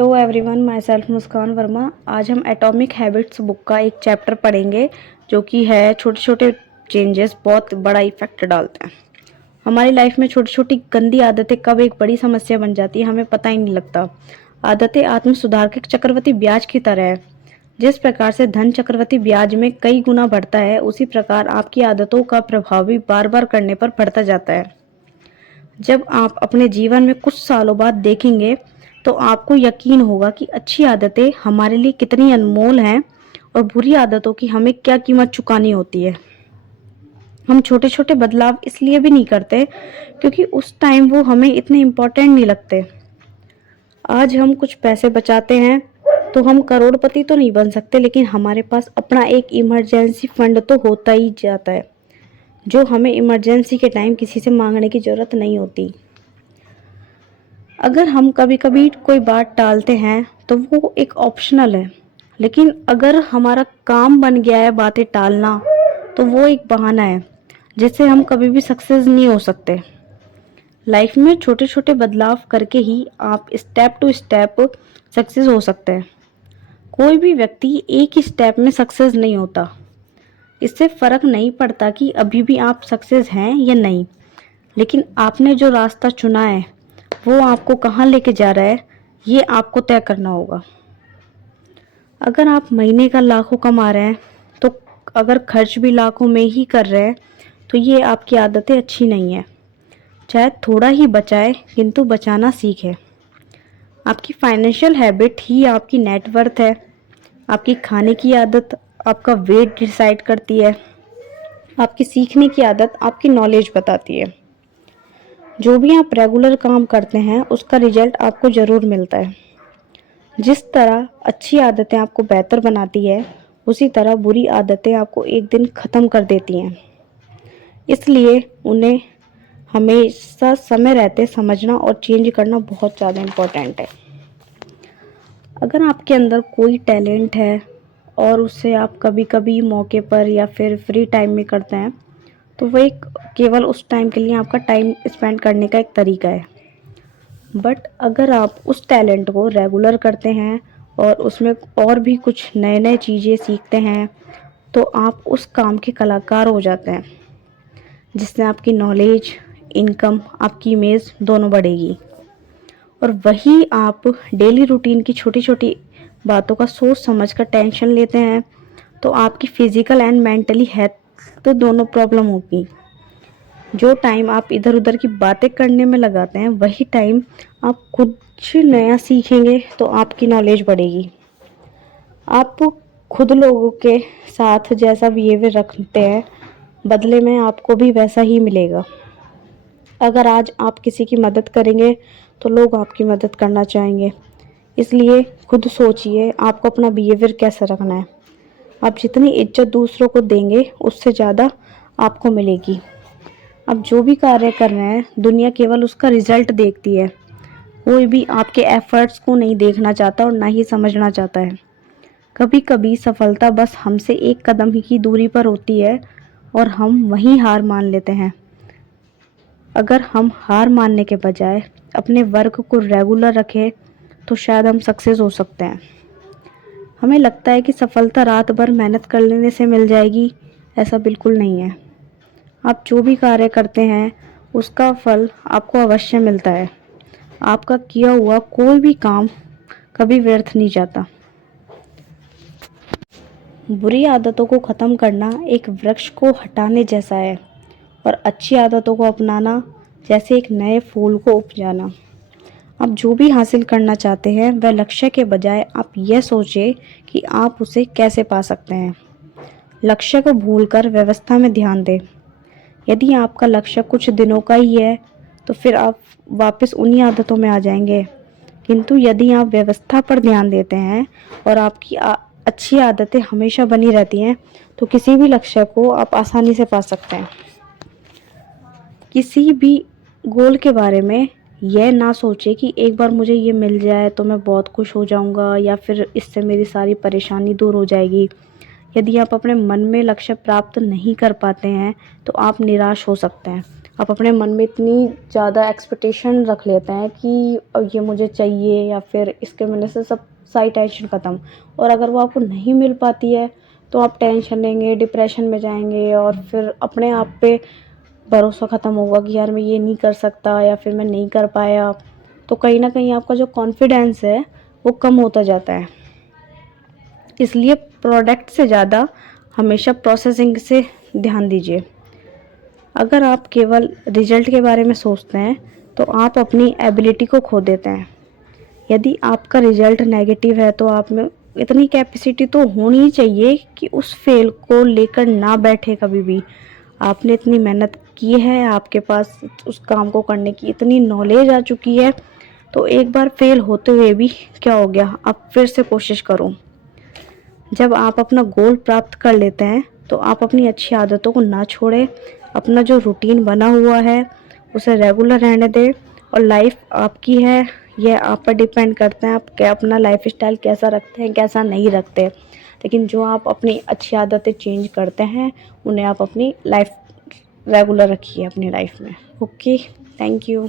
Hello everyone, my self मुस्कान वर्मा। आज हम atomic habits book का एक चैप्टर पढ़ेंगे जो कि है छोटे छोटे चेंजेस बहुत बड़ा इफेक्ट डालते हैं हमारी लाइफ में। छोटी छोटी गंदी आदतें कब एक बड़ी समस्या बन जाती है हमें पता ही नहीं लगता। आदतें आत्म सुधार के चक्रवृद्धि ब्याज की तरह है। जिस प्रकार से धन चक्रवृद्धि ब्याज में कई गुना बढ़ता है, उसी प्रकार आपकी आदतों का प्रभाव भी बार बार करने पर बढ़ता जाता है। जब आप अपने जीवन में कुछ सालों बाद देखेंगे तो आपको यकीन होगा कि अच्छी आदतें हमारे लिए कितनी अनमोल हैं और बुरी आदतों की हमें क्या कीमत चुकानी होती है। हम छोटे छोटे बदलाव इसलिए भी नहीं करते क्योंकि उस टाइम वो हमें इतने इम्पोर्टेंट नहीं लगते। आज हम कुछ पैसे बचाते हैं तो हम करोड़पति तो नहीं बन सकते, लेकिन हमारे पास अपना एक इमरजेंसी फंड तो होता ही जाता है जो हमें इमरजेंसी के टाइम किसी से मांगने की जरूरत नहीं होती। अगर हम कभी कभी कोई बात टालते हैं तो वो एक ऑप्शनल है, लेकिन अगर हमारा काम बन गया है बातें टालना तो वो एक बहाना है जिससे हम कभी भी सक्सेस नहीं हो सकते। लाइफ में छोटे छोटे बदलाव करके ही आप स्टेप टू स्टेप सक्सेस हो सकते हैं। कोई भी व्यक्ति एक ही स्टेप में सक्सेस नहीं होता। इससे फर्क नहीं पड़ता कि अभी भी आप सक्सेस हैं या नहीं, लेकिन आपने जो रास्ता चुना है वो आपको कहाँ लेके जा रहा है ये आपको तय करना होगा। अगर आप महीने का लाखों कमा रहे हैं तो अगर खर्च भी लाखों में ही कर रहे हैं तो ये आपकी आदतें अच्छी नहीं है। चाहे थोड़ा ही बचाए किंतु बचाना सीखें। आपकी फाइनेंशियल हैबिट ही आपकी नेटवर्थ है। आपकी खाने की आदत आपका वेट डिसाइड करती है। आपकी सीखने की आदत आपकी नॉलेज बताती है। जो भी आप रेगुलर काम करते हैं उसका रिजल्ट आपको ज़रूर मिलता है। जिस तरह अच्छी आदतें आपको बेहतर बनाती है, उसी तरह बुरी आदतें आपको एक दिन ख़त्म कर देती हैं। इसलिए उन्हें हमेशा समय रहते समझना और चेंज करना बहुत ज़्यादा इम्पोर्टेंट है। अगर आपके अंदर कोई टैलेंट है और उससे आप कभी कभी मौके पर या फिर फ्री टाइम में करते हैं तो वो एक केवल उस टाइम के लिए आपका टाइम स्पेंड करने का एक तरीका है। बट अगर आप उस टैलेंट को रेगुलर करते हैं और उसमें और भी कुछ नए नए चीज़ें सीखते हैं तो आप उस काम के कलाकार हो जाते हैं, जिससे आपकी नॉलेज, इनकम, आपकी इमेज दोनों बढ़ेगी। और वही आप डेली रूटीन की छोटी छोटी बातों का सोच समझ कर टेंशन लेते हैं तो आपकी फिजिकल एंड मेंटली हेल्थ तो दोनों प्रॉब्लम होगी। जो टाइम आप इधर उधर की बातें करने में लगाते हैं वही टाइम आप कुछ नया सीखेंगे तो आपकी नॉलेज बढ़ेगी। आप खुद लोगों के साथ जैसा बिहेवियर रखते हैं बदले में आपको भी वैसा ही मिलेगा। अगर आज आप किसी की मदद करेंगे तो लोग आपकी मदद करना चाहेंगे। इसलिए खुद सोचिए आपको अपना बिहेवियर कैसा रखना है। आप जितनी इज्जत दूसरों को देंगे उससे ज़्यादा आपको मिलेगी। आप जो भी कार्य कर रहे हैं दुनिया केवल उसका रिजल्ट देखती है। कोई भी आपके एफर्ट्स को नहीं देखना चाहता और ना ही समझना चाहता है। कभी कभी सफलता बस हमसे एक कदम ही की दूरी पर होती है और हम वहीं हार मान लेते हैं। अगर हम हार मानने के बजाय अपने वर्क को रेगुलर रखें तो शायद हम सक्सेस हो सकते हैं। हमें लगता है कि सफलता रात भर मेहनत कर लेने से मिल जाएगी, ऐसा बिल्कुल नहीं है। आप जो भी कार्य करते हैं उसका फल आपको अवश्य मिलता है। आपका किया हुआ कोई भी काम कभी व्यर्थ नहीं जाता। बुरी आदतों को ख़त्म करना एक वृक्ष को हटाने जैसा है और अच्छी आदतों को अपनाना जैसे एक नए फूल को उपजाना। आप जो भी हासिल करना चाहते हैं वह लक्ष्य के बजाय आप यह सोचें कि आप उसे कैसे पा सकते हैं। लक्ष्य को भूलकर व्यवस्था में ध्यान दें। यदि आपका लक्ष्य कुछ दिनों का ही है तो फिर आप वापस उन्हीं आदतों में आ जाएंगे, किंतु यदि आप व्यवस्था पर ध्यान देते हैं और आपकी अच्छी आदतें हमेशा बनी रहती हैं तो किसी भी लक्ष्य को आप आसानी से पा सकते हैं। किसी भी गोल के बारे में यह ना सोचे कि एक बार मुझे ये मिल जाए तो मैं बहुत खुश हो जाऊंगा या फिर इससे मेरी सारी परेशानी दूर हो जाएगी। यदि आप अपने मन में लक्ष्य प्राप्त नहीं कर पाते हैं तो आप निराश हो सकते हैं। आप अपने मन में इतनी ज़्यादा एक्सपेक्टेशन रख लेते हैं कि ये मुझे चाहिए या फिर इसके मिलने से सब सारी टेंशन ख़त्म। और अगर वो आपको नहीं मिल पाती है तो आप टेंशन लेंगे, डिप्रेशन में जाएंगे और फिर अपने आप पे भरोसा ख़त्म होगा कि यार मैं ये नहीं कर सकता या फिर मैं नहीं कर पाया। तो कहीं ना कहीं आपका जो कॉन्फिडेंस है वो कम होता जाता है। इसलिए प्रोडक्ट से ज़्यादा हमेशा प्रोसेसिंग से ध्यान दीजिए। अगर आप केवल रिजल्ट के बारे में सोचते हैं तो आप अपनी एबिलिटी को खो देते हैं। यदि आपका रिजल्ट नेगेटिव है तो आप में इतनी कैपेसिटी तो होनी ही चाहिए कि उस फेल को लेकर ना बैठे कभी भी। आपने इतनी मेहनत की है, आपके पास उस काम को करने की इतनी नॉलेज आ चुकी है, तो एक बार फेल होते हुए भी क्या हो गया, आप फिर से कोशिश करो। जब आप अपना गोल प्राप्त कर लेते हैं तो आप अपनी अच्छी आदतों को ना छोड़ें, अपना जो रूटीन बना हुआ है उसे रेगुलर रहने दें। और लाइफ आपकी है, यह आप पर डिपेंड करता है आप क्या अपना लाइफ स्टाइल कैसा रखते हैं, कैसा नहीं रखते। लेकिन जो आप अपनी अच्छी आदतें चेंज करते हैं उन्हें आप अपनी लाइफ रेगुलर रखिए अपनी लाइफ में। Okay, thank you.